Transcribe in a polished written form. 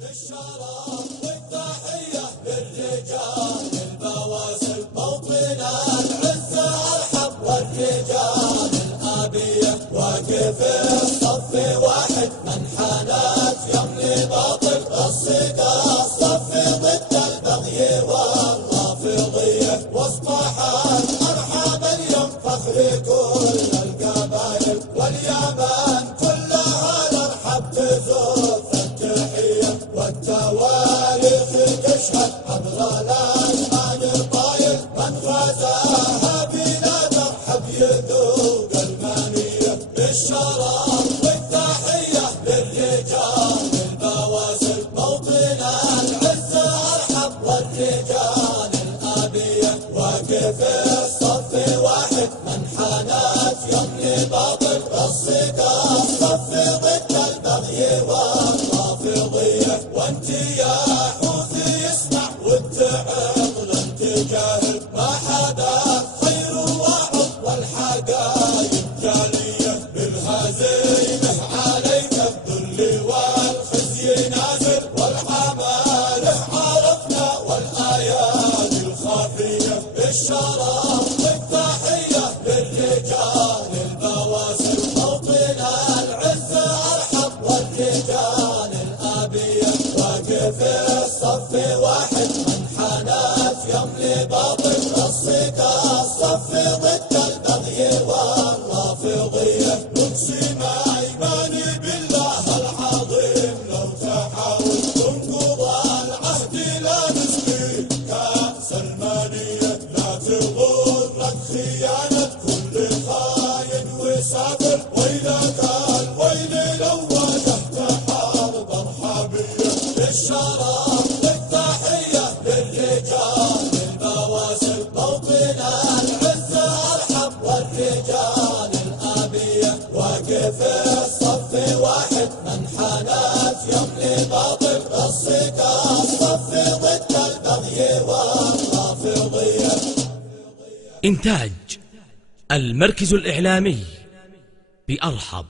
الشرف والتحية للرجال البواسل موطن العزة الحب والرجال الآبية واقف الصف واحد من حانات يملي باطل الصدى الصف ضد البغي والرافضية واصبحت أرحام اليوم فخر كل القبائل واليمن كلها الأرحب تزور والتواريخ تشهد عبر الأزمان طاير من غزاها بلاد ارحب يذوق المنية بالشرف والتحية للرجال البواسل موطن العزة ارحب والرجال الآبية واقف الصف واحد من حانات يملي باطل الصدى الصف ضد البغي والرافضية وانت يا حوثي اسمع واتعظ لن تجاهل ما حدث خير وعظ والحقايق جالية بالهزيمة عليك الذل والخزي نازل والعماله عرفنا والآيات الخافية بالشرف والتحية للرجال البواسل موطن العزة ارحب والرجال واقف الصف واحد من حانات يملي باطل الصدى الصف ضد البغي والرافضية نقسم ايماني بالله العظيم لو تحاول تنقض العهد لا نسقي كأس المانية لا تغرك خيانة كل خاين وسافر ويلك الويل لو واجهت حرب ارحابية بالشرف والتحية للرجال البواسل موطن العزة ارحب والرجال الآبية واقف الصف واحد من حانات يملي باطل الصدى الصف ضد البغي والرافضية. إنتاج المركز الإعلامي بأرحب.